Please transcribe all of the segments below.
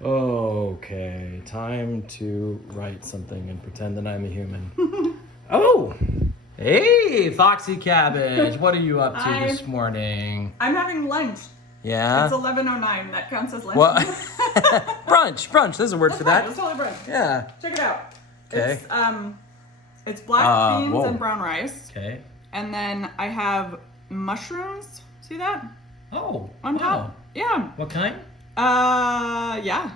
Okay, time to write something and pretend that I'm a human. Oh! Hey, Foxy Cabbage! What are you up to Hi. this morning? I'm having lunch. Yeah? It's 11:09. That counts as lunch. What? Brunch! There's a word for that. It's totally brunch. Yeah. Check it out. Okay. It's black beans whoa. and brown rice. Okay. And then I have mushrooms. See that? Oh. On top? Yeah. What kind? Yeah.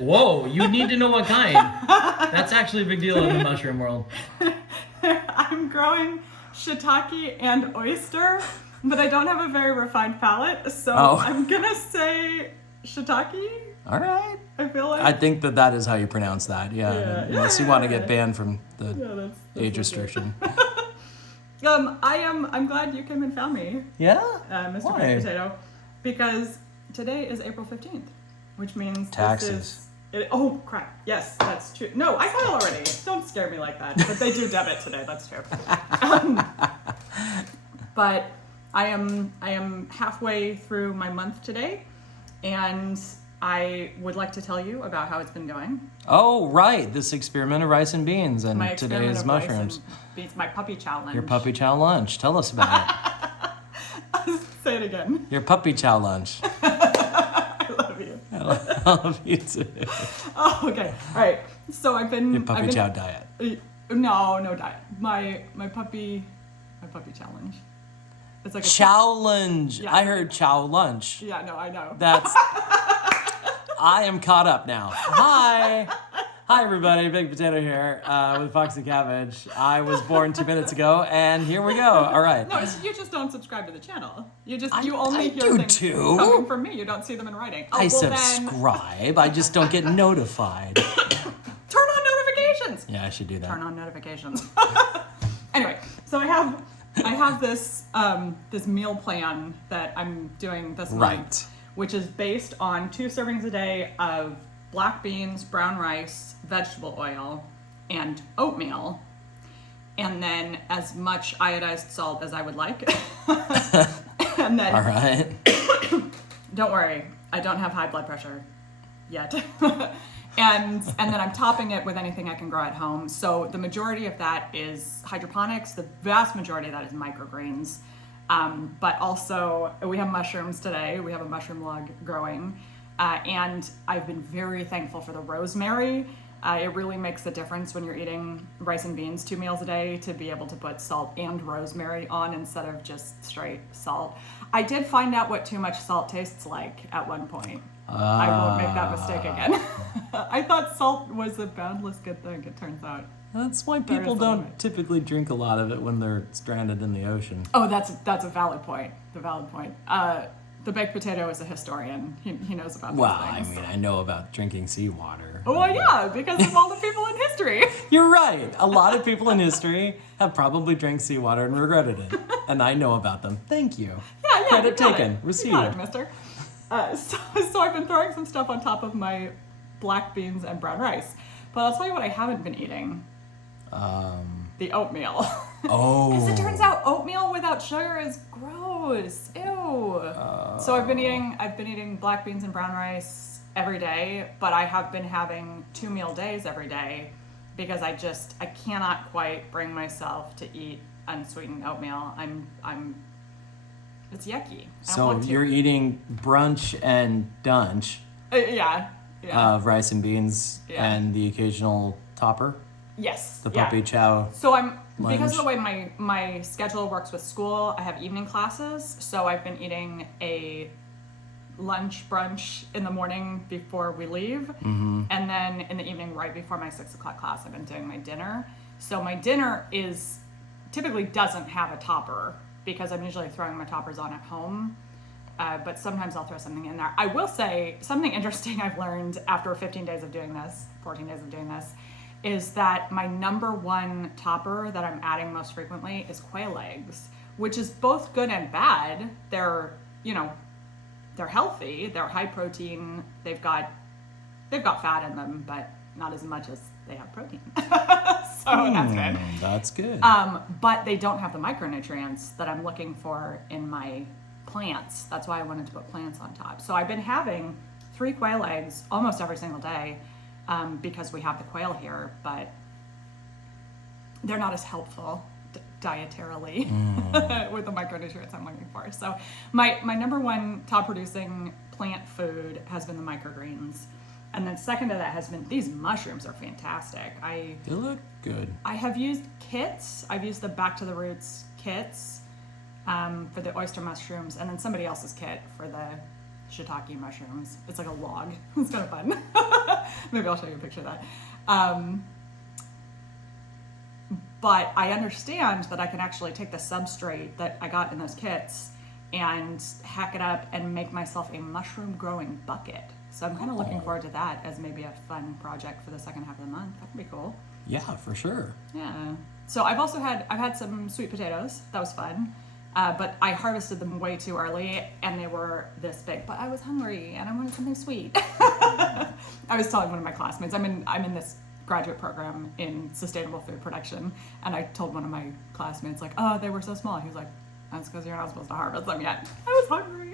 Whoa, you need to know what kind. That's actually a big deal in the mushroom world. I'm growing shiitake and oyster, but I don't have a very refined palate, so I'm gonna say shiitake. All right. I feel like. I think that is how you pronounce that. Yeah. Unless you want to get banned from the that's age restriction. I'm glad you came and found me. Yeah? Mr. Why? Baked Potato, because today is April 15th, which means Taxes. Oh crap! Yes, that's true. No, I filed already. Don't scare me like that. But they do debit today. That's true. But I am halfway through my month today, and I would like to tell you about how it's been going. Oh, right. This experiment of rice and beans, and today is mushrooms. Beans, my puppy challenge. Your puppy chow lunch. Tell us about it. Say it again. Your puppy chow lunch. I love you. I love you too. Oh, okay. All right. So Your puppy chow diet. No diet. My puppy challenge. It's like a Chowlenge. Yeah. I heard chow lunch. Yeah, no, I know. That's. I am caught up now. Hi, everybody. Big Potato here with Foxy Cabbage. I was born 2 minutes ago, and here we go. All right. No, you just don't subscrib to the channel. You only hear do things too. coming from me. You don't see them in writing. Oh, I well subscribe. I just don't get notified. Turn on notifications. Yeah, I should do that. Turn on notifications. Anyway, so I have this this meal plan that I'm doing this month, which is based on 2 servings a day of black beans, brown rice, vegetable oil, and oatmeal, and then as much iodized salt as I would like. And then, all right. Don't worry, I don't have high blood pressure yet. And then I'm topping it with anything I can grow at home. So the majority of that is hydroponics. The vast majority of that is microgreens. But also we have mushrooms today. We have a mushroom log growing. And I've been very thankful for the rosemary. It really makes a difference when you're eating rice and beans 2 meals a day to be able to put salt and rosemary on instead of just straight salt. I did find out what too much salt tastes like at one point. I won't make that mistake again. I thought salt was a boundless good thing, it turns out. That's why people don't typically drink a lot of it when they're stranded in the ocean. Oh, that's a valid point. The baked potato is a historian. He knows about these things. Well, I mean, I know about drinking seawater. Oh, well, yeah, because of all the people in history. You're right. A lot of people in history have probably drank seawater and regretted it. And I know about them. Thank you. Yeah, Credit you got taken. it. Received. You got it, mister. So I've been throwing some stuff on top of my black beans and brown rice. But I'll tell you what I haven't been eating. The oatmeal. Oh. Because it turns out oatmeal without sugar is gross. Ew. So I've been eating black beans and brown rice every day, but I have been having 2 meal days every day because I cannot quite bring myself to eat unsweetened oatmeal. It's yucky. So you're eating brunch and dunch Yeah. of rice and beans and the occasional topper? Yes. The puppy chow. So lunch. because of the way my schedule works with school, I have evening classes. So I've been eating a brunch in the morning before we leave. Mm-hmm. And then in the evening, right before my 6 o'clock class, I've been doing my dinner. So my dinner typically doesn't have a topper because I'm usually throwing my toppers on at home. But sometimes I'll throw something in there. I will say something interesting I've learned after 14 days of doing this, is that my number 1 topper that I'm adding most frequently is quail eggs, which is both good and bad. They're healthy, they're high protein, they've got fat in them, but not as much as they have protein. So that's good. That's good. But they don't have the micronutrients that I'm looking for in my plants. That's why I wanted to put plants on top. So I've been having 3 quail eggs almost every single day because we have the quail here, but they're not as helpful dietarily with the micronutrients I'm looking for. So my number one top producing plant food has been the microgreens. And then second to that has been, these mushrooms are fantastic. They look good. I have used kits. I've used the Back to the Roots kits for the oyster mushrooms, and then somebody else's kit for the shiitake mushrooms. It's like a log. It's kind of fun. Maybe I'll show you a picture of that. But I understand that I can actually take the substrate that I got in those kits and hack it up and make myself a mushroom growing bucket. So I'm kind of looking forward to that as maybe a fun project for the second half of the month. That would be cool. Yeah, for sure. Yeah. So I've had some sweet potatoes. That was fun. But I harvested them way too early and they were this big. But I was hungry and I wanted something sweet. I was telling one of my classmates, I'm in this graduate program in sustainable food production, and I told one of my classmates, like, oh, they were so small. He was like, that's because you're not supposed to harvest them yet. I was hungry.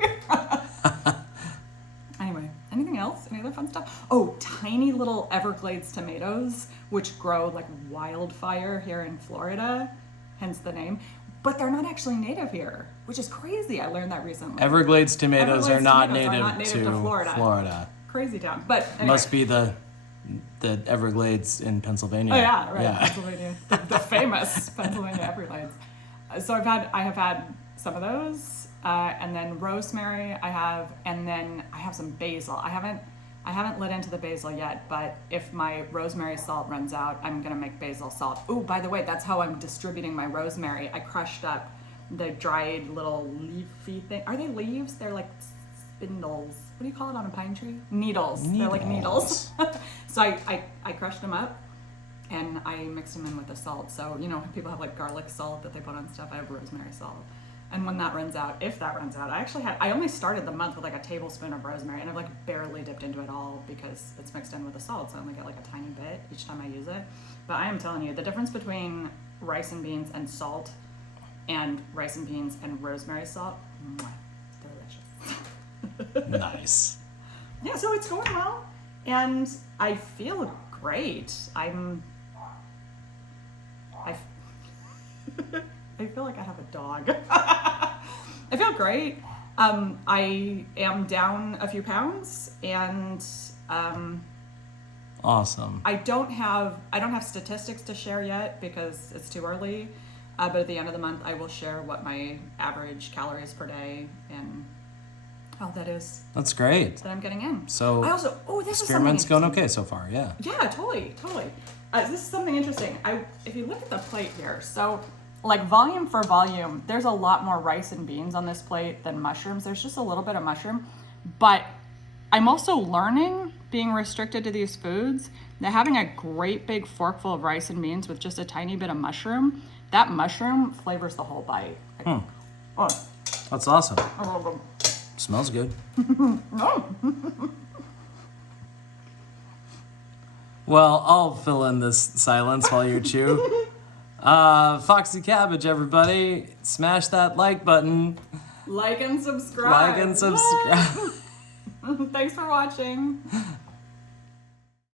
Anyway, anything else? Any other fun stuff? Oh, tiny little Everglades tomatoes, which grow like wildfire here in Florida, hence the name. But they're not actually native here, which is crazy. I learned that recently. Everglades tomatoes are not native to Florida. Crazy town. But anyway. Must be the Everglades in Pennsylvania. Oh yeah, right. Yeah. Pennsylvania, the famous Pennsylvania Everglades. So I have had some of those, and then rosemary and then I have some basil. I haven't lit into the basil yet, but if my rosemary salt runs out, I'm gonna make basil salt. Oh, by the way, that's how I'm distributing my rosemary. I crushed up the dried little leafy thing. Are they leaves? They're like spindles. What do you call it on a pine tree? Needles. They're like needles. So I crushed them up and I mixed them in with the salt. So, people have like garlic salt that they put on stuff. I have rosemary salt. And when that runs out, if that runs out, I only started the month with like a tablespoon of rosemary, and I've like barely dipped into it all because it's mixed in with the salt. So I only get like a tiny bit each time I use it. But I am telling you, the difference between rice and beans and salt and rice and beans and rosemary salt, delicious. Nice. Yeah, so it's going well, and I feel great. I feel like I have a dog. I feel great. I am down a few pounds, and awesome. I don't have statistics to share yet because it's too early. But at the end of the month, I will share what my average calories per day and how that is. That's great. That I'm getting in. So I also this experiment's is going okay so far. Yeah. Yeah, totally. This is something interesting. If you look at the plate here, so like volume for volume, there's a lot more rice and beans on this plate than mushrooms. There's just a little bit of mushroom, but I'm also learning, being restricted to these foods, that having a great big forkful of rice and beans with just a tiny bit of mushroom, that mushroom flavors the whole bite. Oh. That's awesome. Oh. Smells good. No. Well, I'll fill in this silence while you chew. Foxy Cabbage, everybody. Smash that like button. Like and subscribe. Like and subscribe. Thanks for watching.